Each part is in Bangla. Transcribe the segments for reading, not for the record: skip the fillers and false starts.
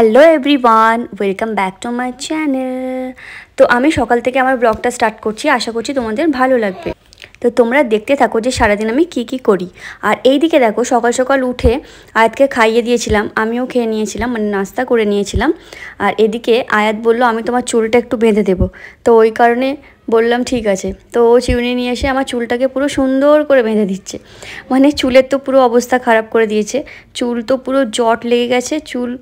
Hello everyone, welcome back to my channel. তো আমি সকাল থেকে আমার ব্লগটা স্টার্ট করছি, আশা করছি তোমাদের ভালো লাগবে। তো তোমরা দেখতে থাকো যে সারাদিন আমি কি করি। আর এই দিকে দেখো, সকাল সকাল উঠে আয়াতকে খাইয়ে দিয়েছিলাম, আমিও খেয়ে নিয়েছিলাম, মানে নাস্তা করে নিয়েছিলাম। আর এদিকে আয়াত বলল আমি তোমার চুলটা একটু বেঁধে দেবো, তো ওই কারণে বললাম ঠিক আছে। তো ও চিউনি নিয়ে এসে আমার চুলটাকে পুরো সুন্দর করে বেঁধে দিচ্ছে। মানে চুলের তো পুরো অবস্থা খারাপ করে দিয়েছে, চুল তো পুরো জট লেগে গেছে। চুল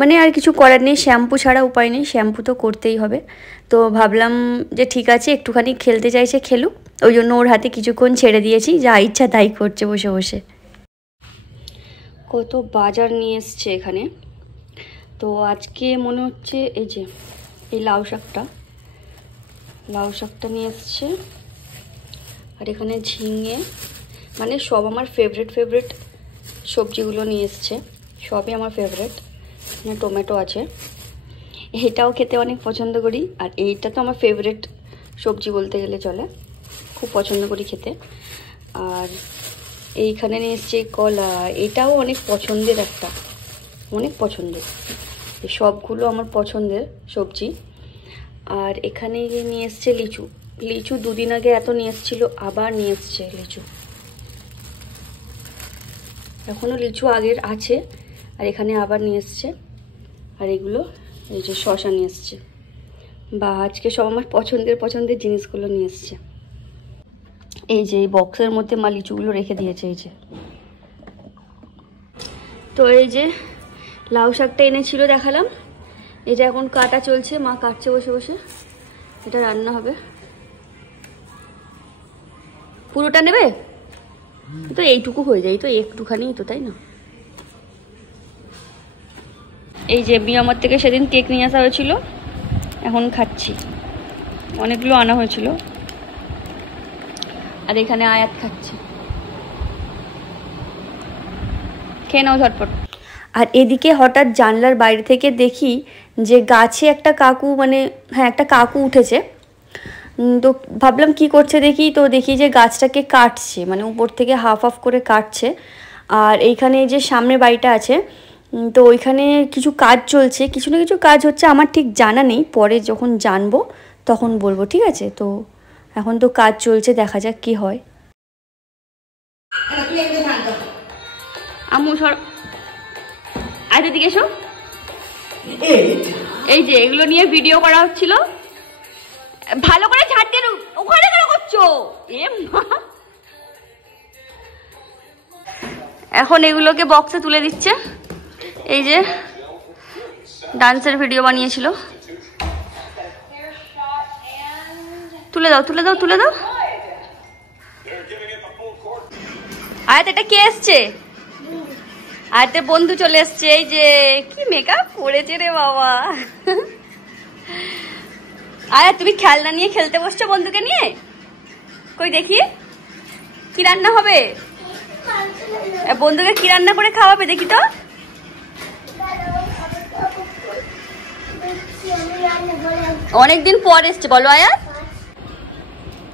মানে আর কিছু করার নেই, শ্যাম্পু ছাড়া উপায় নেই, শ্যাম্পু তো করতেই হবে। তো ভাবলাম যে ঠিক আছে, একটুখানি খেলতে চাইছে খেলুক, ওই জন্য ওর হাতে কিছুক্ষণ ছেড়ে দিয়েছি, যা ইচ্ছা তাই করছে বসে বসে। কত বাজার নিয়ে এসছে এখানে। তো আজকে মনে হচ্ছে এই যে এই লাউ শাকটা নিয়ে এসছে। আর এখানে ঝিঙে, মানে সব আমার ফেভারিট সবজিগুলো নিয়ে এসছে, সবই আমার ফেভারিট। এখানে টমেটো আছে, এটাও খেতে অনেক পছন্দ করি। আর এইটা তো আমার ফেভারিট সবজি বলতে গেলে চলে, খুব পছন্দ করি খেতে। আর এইখানে নিয়ে এসছে কলা, এটাও অনেক পছন্দের, অনেক পছন্দের। সবগুলো আমার পছন্দের সবজি। আর এখানে নিয়ে এসছে লিচু দুদিন আগে এত নিয়ে এসছিল, আবার নিয়ে এসছে লিচু। এখনও লিচু আগের আছে, আর এখানে আবার নিয়ে এসছে। আর এগুলো এই যে শসা নিয়ে এসছে। বা আজকে সব আমার পছন্দের জিনিসগুলো নিয়ে এসছে। এই যে এই বক্সের মধ্যে মা লিচুগুলো রেখে দিয়েছে। এই যে, তো এই যে লাউ শাকটা এনেছিল দেখালাম, এটা এখন কাটা চলছে, মা কাটছে বসে বসে। এটা রান্না হবে। পুরোটা নেবে তো? এইটুকু হয়ে যায় তো, একটুখানি তো, তাই না? এই যে আমার থেকে সেদিন কেক নিয়ে আসা হয়েছিল, এখন খাচ্ছি। অনেকগুলো আনা হয়েছিল। আর এখানে আয়াত খাচ্ছে, খেয়ে নাও ঝটপট। আর এদিকে হঠাৎ জানলার বাইরে থেকে দেখি যে গাছে একটা কাকু, মানে হ্যাঁ একটা কাকু উঠেছে। তো ভাবলাম কি করছে দেখি, তো দেখি যে গাছটাকে কাটছে, মানে উপর থেকে হাফ করে কাটছে। আর এইখানে যে সামনে বাড়িটা আছে, তো ওইখানে কিছু কাজ চলছে, কিছু না কিছু কাজ হচ্ছে, আমার ঠিক জানা নেই, পরে যখন জানবো তখন বলবো, ঠিক আছে? তো এখন তো কাজ চলছে, দেখা যাক কি হয়। আম্মু সর, আজ এদিকে এসো। এই যে এগুলো নিয়ে ভিডিও করা হচ্ছিল, ভালো করে ছাড় দিয়ে। ওখানে কেন করছো? এখন এগুলোকে বক্সে তুলে দিচ্ছে। এই যে ডান্সের ভিডিও বানিয়েছিল, তুলে দাও। আয়াত, এটা কে এসছে? আয়াতের বন্ধু চলে এসছে। এই যে কি মেকআপ করেছে রে বাবা। আয়াত, তুমি খেলনা নিয়ে খেলতে বসছো বন্ধুকে নিয়ে? কই দেখি কি রান্না হবে, বন্ধুকে কি রান্না করে খাওয়াবে দেখি তো। অনেকদিন পর এসছে, বলো আয়াত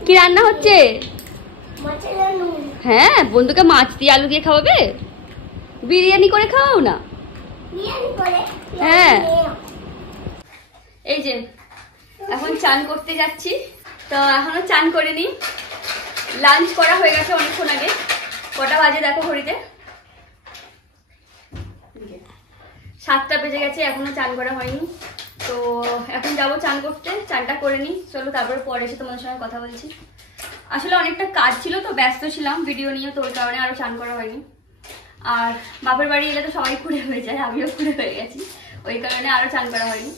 কি রান্না হচ্ছে? হ্যাঁ, বন্ধুকে মাছ দিয়ে আলু দিয়ে খাওয়াবে, বিরিয়ানি করে খাওয়াও না। হ্যাঁ, এই যে এখন চান করতে যাচ্ছি। তো এখনো চান করিনি, লাঞ্চ করা হয়ে গেছে অনেকক্ষণ আগে। কটা বাজে দেখো ঘড়িতে, 7টা বেজে গেছে, এখনো চান করা হয়নি। তো এখন যাবো চান করতে, চানটা করে নিই। চলো, তারপরে পরে এসে তোমাদের সঙ্গে কথা বলছি। আসলে অনেকটা কাজ ছিল, তো ব্যস্ত ছিলাম ভিডিও নিয়ে, তো ওই কারণে আরো চান করা হয়নি। আর বাপের বাড়ি এলে তো সবাই খুঁড়ে হয়ে যায়, আমিও খুঁড়ে হয়ে গেছি, ওই কারণে আরো চান করা হয়নি।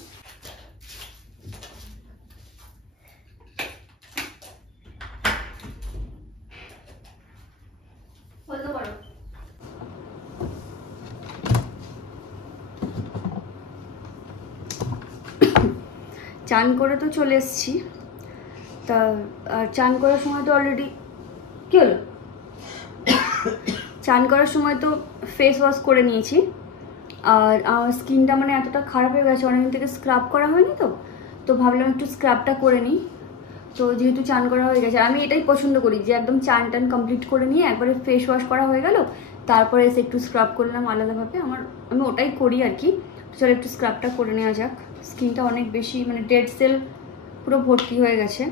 চান করে তো চলে এসেছি। তা আর চান করার সময় তো অলরেডি কি হলো, চান করার সময় তো ফেস ওয়াশ করে নিয়েছি। আর আমার স্কিনটা মানে এতটা খারাপ হয়ে গেছে, অনেকদিন থেকে স্ক্রাব করা হয়নি, তো ভাবলাম একটু স্ক্রাবটা করে নিই। তো যেহেতু চান করা হয়ে গেছে, আমি এটাই পছন্দ করি যে একদম চান টান কমপ্লিট করে নিয়ে একবারে ফেস ওয়াশ করা হয়ে গেল, তারপরে এসে একটু স্ক্রাব করলাম আলাদাভাবে। আমি ওটাই করি আর কি। চলো একটু স্ক্রাবটা করে নেওয়া যাক। স্কিনটা অনেক বেশি মানে ডেড সেল পুরো ভর্তি হয়ে গেছে,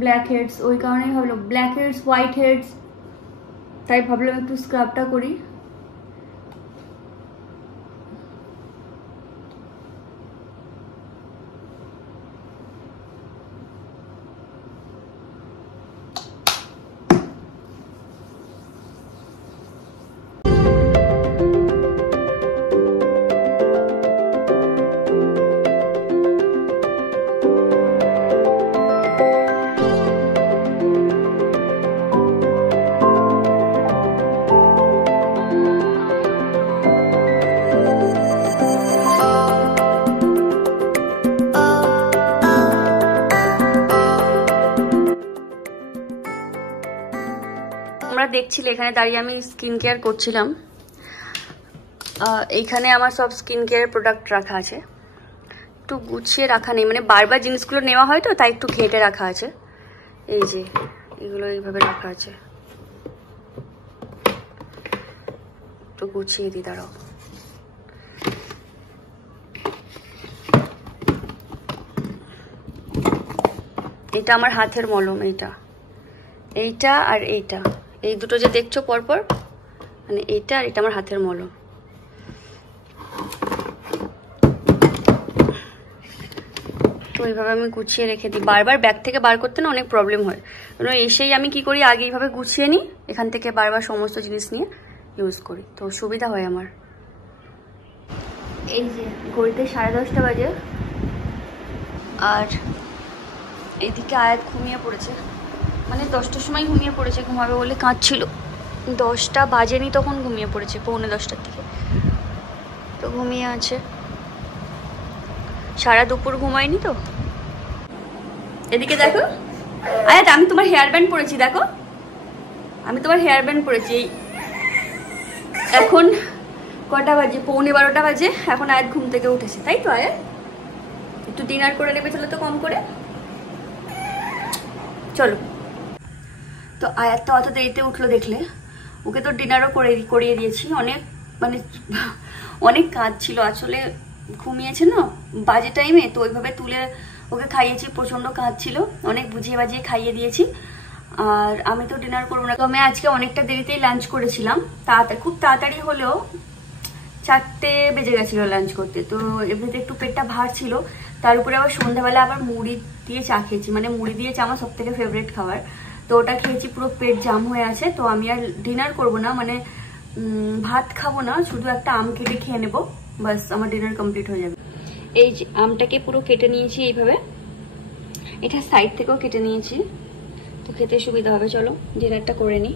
ব্ল্যাক হেডস, ওই কারণেই ভাবলাম ব্ল্যাক হেডস, হোয়াইট হেডস, তাই ভাবলাম একটু স্ক্রাবটা করি। তোমরা দেখছিলে এখানে দাঁড়িয়ে আমি স্কিন কেয়ার করছিলাম। এইখানে আমার সব স্কিন কেয়ারের প্রোডাক্ট রাখা আছে, একটু গুছিয়ে রাখা নেই, মানে বারবার জিনিসগুলো নেওয়া হয় তো তাই একটু ঘেটে রাখা আছে। এই যে এগুলো এইভাবে রাখা আছে, একটু গুছিয়ে দিই, দাঁড়াও। এটা আমার হাতের মলম, এইটা আর এইটা, এই দুটো যে দেখছো পরপর, মানে এইটা আর এটা আমার হাতের মলম। তো এইভাবে আমি গুছিয়ে রেখে দিই, বারবার ব্যাগ থেকে বার করতে না অনেক প্রবলেম হয়। কারণ এসেই আমি কি করি, আগে এইভাবে গুছিয়ে নিই, এখান থেকে বারবার সমস্ত জিনিস নিয়ে ইউজ করি, তো সুবিধা হয় আমার। এই যে ঘড়িতে 10:30 বাজে, আর এইদিকে আয়াত ঘুমিয়ে পড়েছে, মানে 10টার সময় ঘুমিয়ে পড়েছে, ঘুমাবে বলে কাঁদছিল। 10টা বাজেনি তখন ঘুমিয়ে পড়েছে, 9:45টার দিকে, তো ঘুমিয়ে আছে, সারা দুপুর ঘুমায়নি তো। এদিকে দেখো আয়াত, আমি তোমার হেয়ার ব্যান্ড পরেছি, দেখো আমি তোমার হেয়ার ব্যান্ড পরেছি। এখন কটা বাজে, 11:15 বাজে, এখন আয়াত ঘুম থেকে উঠেছে, তাই তো আয়াত? একটু ডিনার করে নেবে চলো তো, কম করে চলো। তো আয়াত তো অত দেরিতে উঠলো দেখলে, ওকে তো ডিনারও করিয়ে দিয়েছি। অনেক কাজ ছিল আসলে, ঘুমিয়েছে না বাজে টাইমে, তো ওইভাবে তুলে ওকে খাইয়েছি, প্রচন্ড কাজ ছিল, অনেক বুঝিয়ে বাজিয়ে খাইয়ে দিয়েছি। আর আমি তো ডিনার করবো না, তো আমি আজকে অনেকটা দেরিতেই লাঞ্চ করেছিলাম, খুব তাড়াতাড়ি হলেও 4টে বেজে গেছিলো লাঞ্চ করতে। তো এমনিতে একটু পেটটা ভার ছিল, তার উপরে আবার সন্ধ্যাবেলা আবার মুড়ি দিয়ে চা খেয়েছি, মানে মুড়ি দিয়ে চা আমার সব থেকে ফেভারিট খাবার, তো ওটা খেয়েছি, পুরো পেট জাম হয়ে আছে। তো আমি আর ডিনার করব না, মানে ভাত খাবো না, শুধু একটা আম কেটে খেয়ে নেবো, বাস আমার ডিনার কমপ্লিট হয়ে যাবে। এই যে আমটাকে পুরো কেটে নিয়েছি এইভাবে, এটা সাইড থেকেও কেটে নিয়েছি, তো খেতে সুবিধা হবে। চলো ডিনারটা করে নিই।